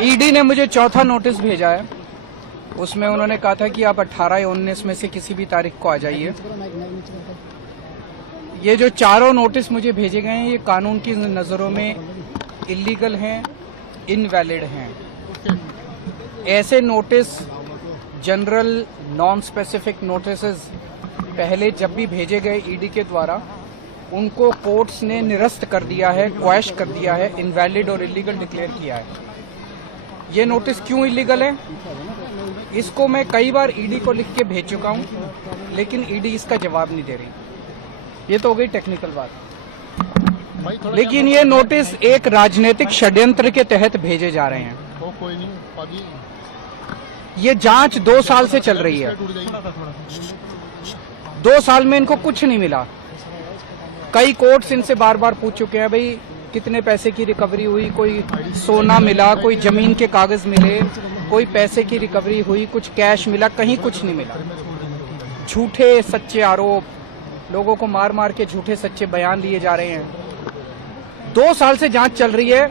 ED ने मुझे चौथा नोटिस भेजा है। उसमें उन्होंने कहा था कि आप 18 या 19 में से किसी भी तारीख को आ जाइए। ये जो चारों नोटिस मुझे भेजे गए हैं ये कानून की नज़रों में इलीगल हैं, इनवैलिड हैं। ऐसे notice general non specific notices पहले जब भी भेजे गए ईडी के द्वारा उनको कोर्ट्स ने निरस्त कर दिया है, क्वैश कर दिया है, इनवैलिड और इलीगल डिक्लेयर किया है। ये नोटिस क्यों इलीगल है इसको मैं कई बार ईडी को लिख के भेज चुका हूं, लेकिन ईडी इसका जवाब नहीं दे रही। ये तो हो गई टेक्निकल बात। लेकिन ये नोटिस एक राजनीतिक षड्यंत्र के तहत भेजे जा रहे हैं। ये जांच 2 साल से चल रही है। 2 साल में इनको कुछ नहीं मिला। कई कोर्ट्स इनसे बार बार पूछ चुके हैं भाई कितने पैसे की रिकवरी हुई, कोई सोना मिला, कोई जमीन के कागज मिले, कोई पैसे की रिकवरी हुई, कुछ कैश मिला, कहीं कुछ नहीं मिला। झूठे सच्चे आरोप, लोगों को मार मार के झूठे सच्चे बयान दिए जा रहे हैं। 2 साल से जांच चल रही है।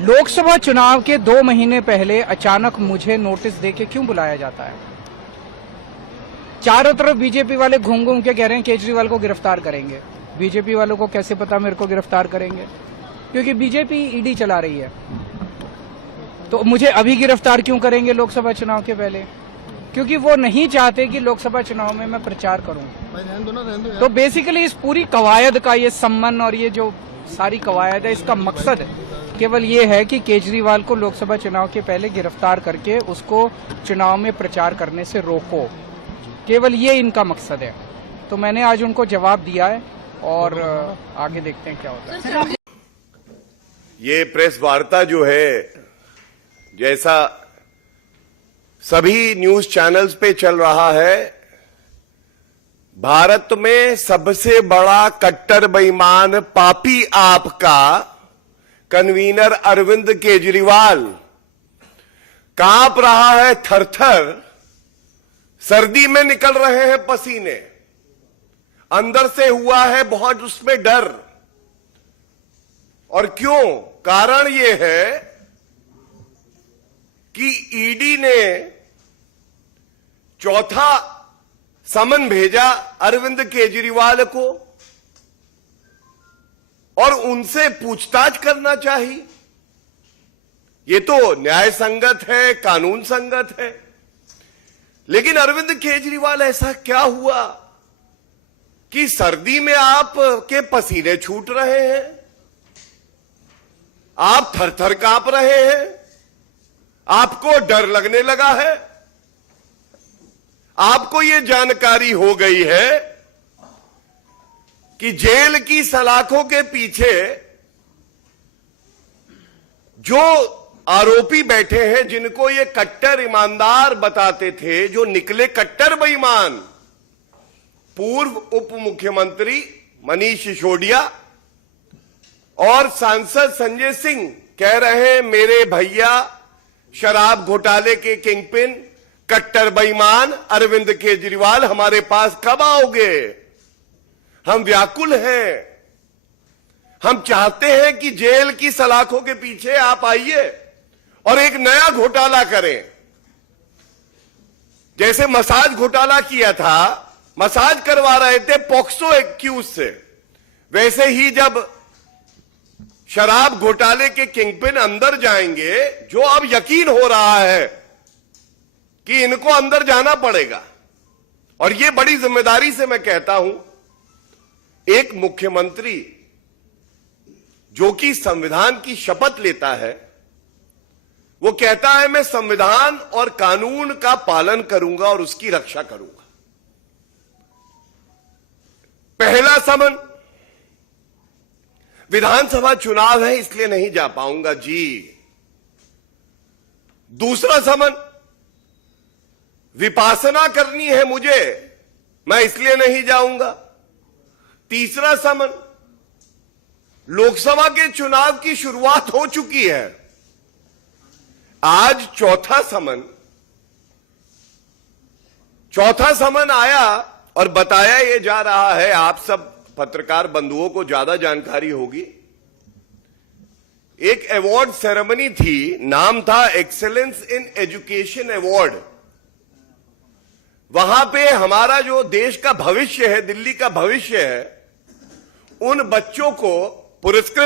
लोकसभा चुनाव के 2 महीने पहले अचानक मुझे नोटिस देके क्यों बुलाया जाता है? चारों तरफ बीजेपी वाले घूम घूम के कह रहे हैं केजरीवाल को गिरफ्तार करेंगे। बीजेपी वालों को कैसे पता मेरे को गिरफ्तार करेंगे? क्योंकि बीजेपी ईडी चला रही है। तो मुझे अभी गिरफ्तार क्यों करेंगे लोकसभा चुनाव के पहले? क्योंकि वो नहीं चाहते कि लोकसभा चुनाव में मैं प्रचार करूं। तो बेसिकली इस पूरी कवायद का ये सम्मान और ये जो सारी कवायद है इसका मकसद केवल ये है कि केजरीवाल को लोकसभा चुनाव के पहले गिरफ्तार करके उसको चुनाव में प्रचार करने से रोको। केवल ये इनका मकसद है। तो मैंने आज उनको जवाब दिया है और आगे देखते हैं क्या होता है। ये प्रेस वार्ता जो है, जैसा सभी न्यूज चैनल्स पे चल रहा है, भारत में सबसे बड़ा कट्टर बेईमान पापी आपका कन्वीनर अरविंद केजरीवाल कांप रहा है थर-थर। सर्दी में निकल रहे हैं पसीने, अंदर से हुआ है बहुत उसमें डर। और क्यों? कारण यह है कि ईडी ने चौथा समन भेजा अरविंद केजरीवाल को और उनसे पूछताछ करना चाहिए। ये तो न्याय संगत है, कानून संगत है। लेकिन अरविंद केजरीवाल ऐसा क्या हुआ कि सर्दी में आप के पसीने छूट रहे हैं, आप थर-थर कांप रहे हैं, आपको डर लगने लगा है, आपको यह जानकारी हो गई है कि जेल की सलाखों के पीछे जो आरोपी बैठे हैं, जिनको ये कट्टर ईमानदार बताते थे, जो निकले कट्टर बेईमान, पूर्व उप मुख्यमंत्री मनीष सिसोदिया और सांसद संजय सिंह कह रहे हैं मेरे भैया शराब घोटाले के किंगपिन कट्टर बेईमान अरविंद केजरीवाल हमारे पास कब आओगे? हम व्याकुल हैं, हम चाहते हैं कि जेल की सलाखों के पीछे आप आइए और एक नया घोटाला करें। जैसे मसाज घोटाला किया था, मसाज करवा रहे थे पॉक्सो एक्यूज से, वैसे ही जब शराब घोटाले के किंगपिन अंदर जाएंगे, जो अब यकीन हो रहा है कि इनको अंदर जाना पड़ेगा। और यह बड़ी जिम्मेदारी से मैं कहता हूं, एक मुख्यमंत्री जो कि संविधान की शपथ लेता है, वो कहता है मैं संविधान और कानून का पालन करूंगा और उसकी रक्षा करूंगा। पहला समन, विधानसभा चुनाव है इसलिए नहीं जा पाऊंगा जी। दूसरा समन, विपासना करनी है मुझे, मैं इसलिए नहीं जाऊंगा। तीसरा समन, लोकसभा के चुनाव की शुरुआत हो चुकी है। आज चौथा समन आया और बताया ये जा रहा है, आप सब पत्रकार बंधुओं को ज्यादा जानकारी होगी, एक अवार्ड सेरेमनी थी, नाम था एक्सेलेंस इन एजुकेशन अवार्ड। वहां पे हमारा जो देश का भविष्य है, दिल्ली का भविष्य है, उन बच्चों को पुरस्कृत